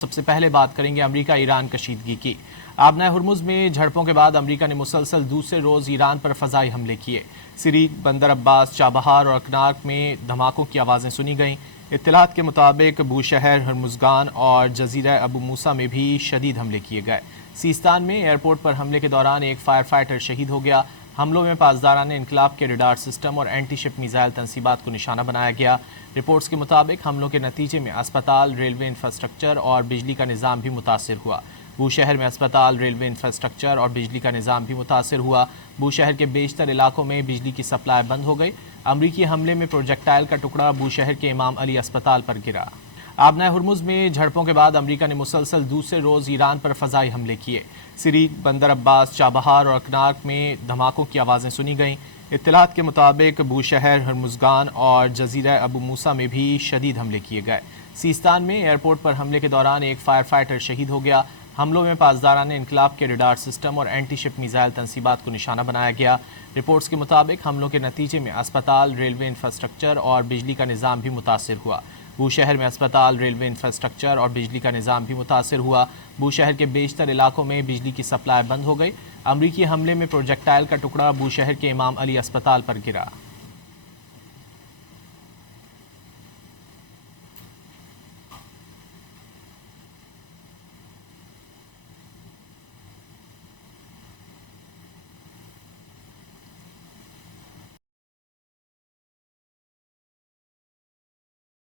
سب سے پہلے بات کریں گے امریکہ ایران کشیدگی کی۔ آبنۂ ہرمز میں جھڑپوں کے بعد امریکہ نے مسلسل دوسرے روز ایران پر فضائی حملے کیے۔ سریک، بندر عباس، چابہار اور اکنارک میں دھماکوں کی آوازیں سنی گئیں۔ اطلاعات کے مطابق بوشہر، ہرمزگان اور جزیرہ ابو موسیٰ میں بھی شدید حملے کیے گئے۔ سیستان میں ایئرپورٹ پر حملے کے دوران ایک فائر فائٹر شہید ہو گیا۔ حملوں میں پاسداران انقلاب کے ریڈار سسٹم اور اینٹی شپ میزائل تنصیبات کو نشانہ بنایا گیا۔ رپورٹس کے مطابق حملوں کے نتیجے میں اسپتال، ریلوے انفراسٹرکچر اور بجلی کا نظام بھی متاثر ہوا۔ بوشہر میں اسپتال، ریلوے انفراسٹرکچر اور بجلی کا نظام بھی متاثر ہوا۔ بوشہر کے بیشتر علاقوں میں بجلی کی سپلائی بند ہو گئی۔ امریکی حملے میں پروجیکٹائل کا ٹکڑا بوشہر کے امام علی اسپتال پر گرا۔ آبنۂ ہرمز میں جھڑپوں کے بعد امریکہ نے مسلسل دوسرے روز ایران پر فضائی حملے کیے۔ سریک، بندر عباس، چابہار اور اکنارک میں دھماکوں کی آوازیں سنی گئیں۔ اطلاعات کے مطابق بوشہر، ہرمزگان اور جزیرہ ابو موسیٰ میں بھی شدید حملے کیے گئے۔ سیستان میں ایئرپورٹ پر حملے کے دوران ایک فائر فائٹر شہید ہو گیا۔ حملوں میں پاسداران انقلاب کے ریڈار سسٹم اور اینٹی شپ میزائل تنصیبات کو نشانہ بنایا گیا۔ رپورٹس کے مطابق حملوں کے نتیجے میں اسپتال، ریلوے انفراسٹرکچر اور بجلی کا نظام بھی متاثر ہوا۔ بوشہر میں اسپتال، ریلوے انفراسٹرکچر اور بجلی کا نظام بھی متاثر ہوا۔ بوشہر کے بیشتر علاقوں میں بجلی کی سپلائی بند ہو گئی۔ امریکی حملے میں پروجیکٹائل کا ٹکڑا بوشہر کے امام علی اسپتال پر گرا۔